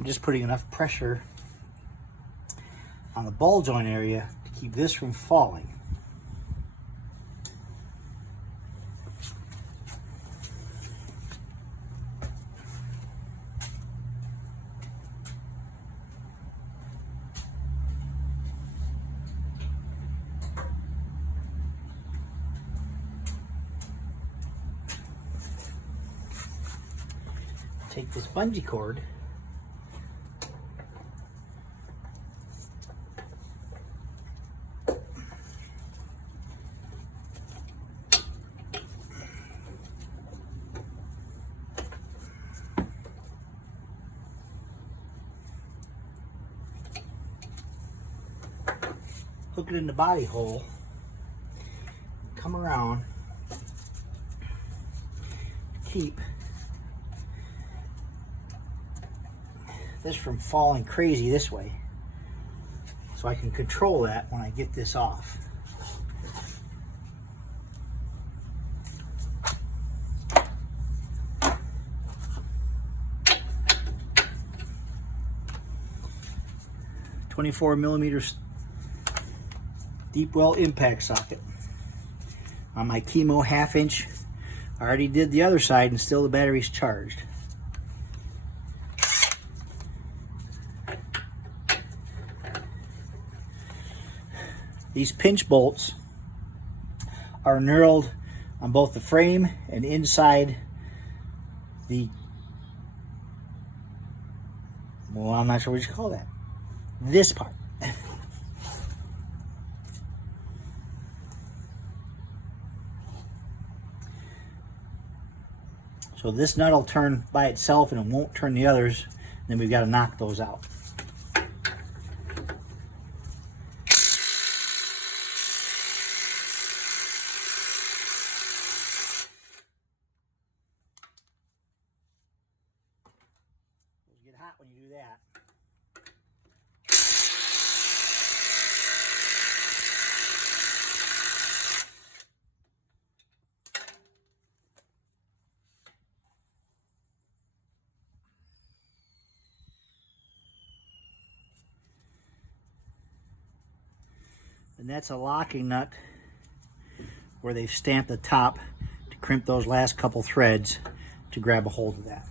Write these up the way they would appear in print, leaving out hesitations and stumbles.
I'm just putting enough pressure on the ball joint area to keep this from falling. Take this bungee cord, hook it in the body hole, come around, keep this from falling crazy this way, so I can control that when I get this off. .24mm deep well impact socket on my Chemo 1/2 inch. I already did the other side and still the battery's charged. These pinch bolts are knurled on both the frame and inside the, well, I'm not sure what you call that. This part. So this nut will turn by itself and it won't turn the others. Then we've got to knock those out. Get hot when you do that. And that's a locking nut where they've stamped the top to crimp those last couple threads to grab a hold of that.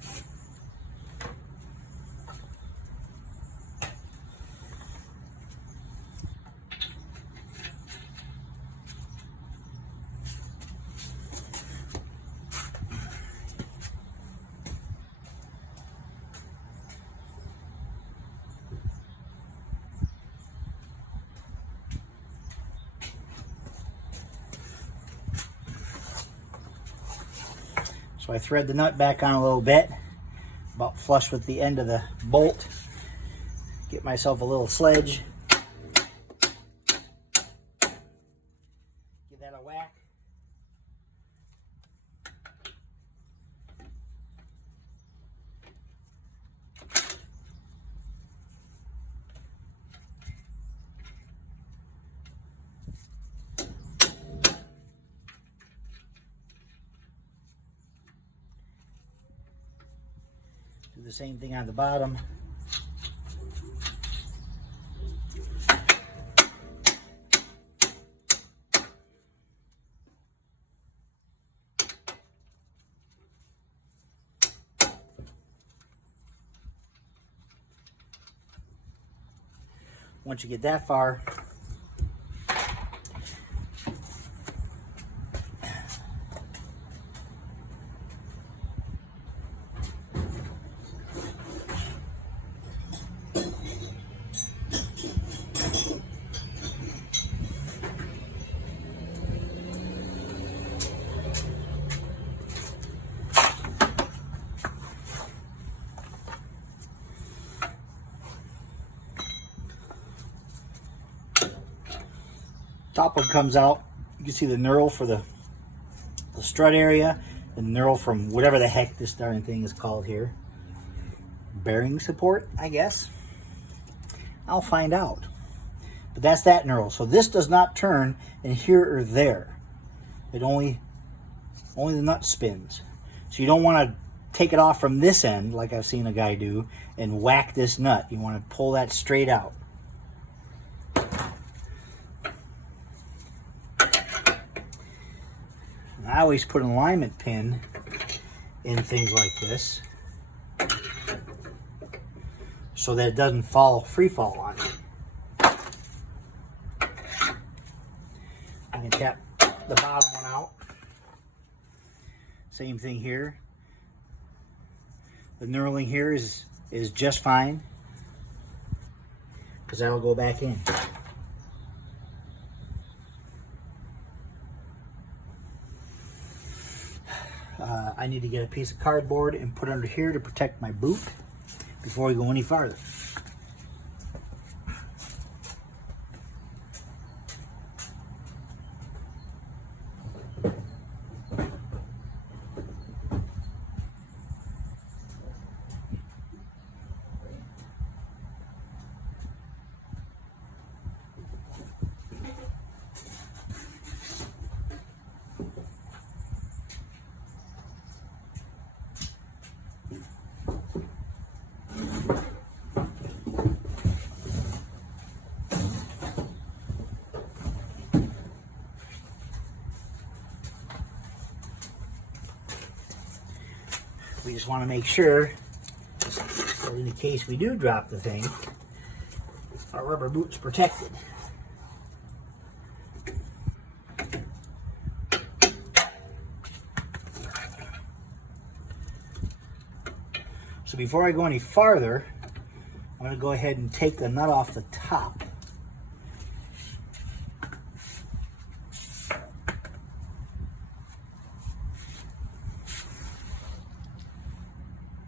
So I thread the nut back on a little bit, about flush with the end of the bolt. Get myself a little sledge. Give that a whack. Do the same thing on the bottom. Once you get that far, top one comes out. You can see the knurl for the strut area, the knurl from whatever the heck this darn thing is called here. Bearing support, I guess. I'll find out. But that's that knurl. So this does not turn in here or there. It only the nut spins. So you don't want to take it off from this end, like I've seen a guy do, and whack this nut. You want to pull that straight out. And I always put an alignment pin in things like this so that it doesn't free fall on you. I can tap the bottom one out. Same thing here. The knurling here is just fine because that'll go back in. I need to get a piece of cardboard and put under here to protect my boot before we go any farther. We just want to make sure that in the case we do drop the thing, our rubber boot's protected. So before I go any farther, I'm going to go ahead and take the nut off the top.